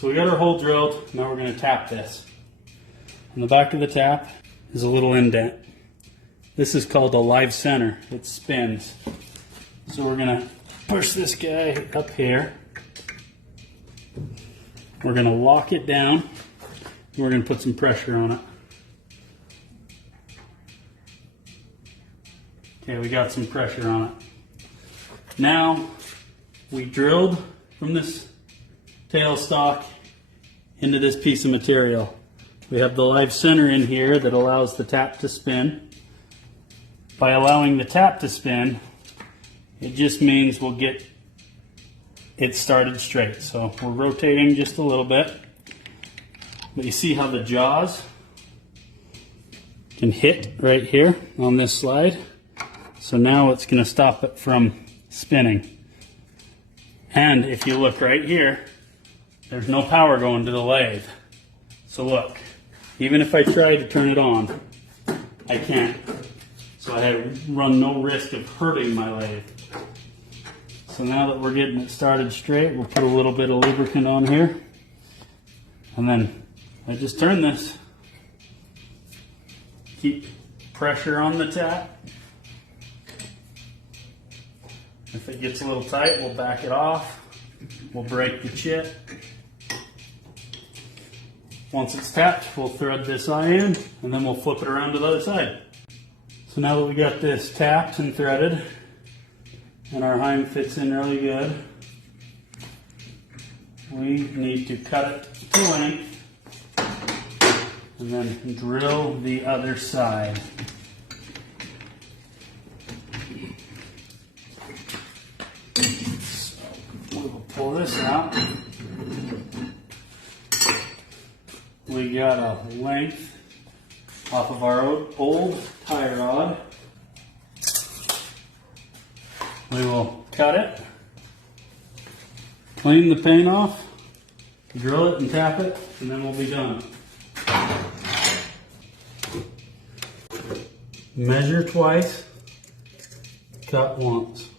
So we got our hole drilled, now we're going to tap this. On the back of the tap is a little indent. This is called a live center. It spins. So we're going to push this guy up here. We're going to lock it down, and we're going to put some pressure on it. Okay, we got some pressure on it. Now, we drilled from this tailstock into this piece of material. We have the live center in here that allows the tap to spin. By allowing the tap to spin, it just means we'll get it started straight. So we're rotating just a little bit. But you see how the jaws can hit right here on this slide. So now it's going to stop it from spinning. And if you look right here, there's no power going to the lathe. So look, even if I try to turn it on, I can't. So I run no risk of hurting my lathe. So now that we're getting it started straight, we'll put a little bit of lubricant on here. And then I just turn this. Keep pressure on the tap. If it gets a little tight, we'll back it off. We'll break the chip. Once it's tapped, we'll thread this eye in, and then we'll flip it around to the other side. So now that we got this tapped and threaded, and our heim fits in really good, we need to cut it to length, and then drill the other side. Pull this out. We got a length off of our old tie rod. We will cut it, clean the paint off, drill it and tap it, and then we'll be done. Measure twice, cut once.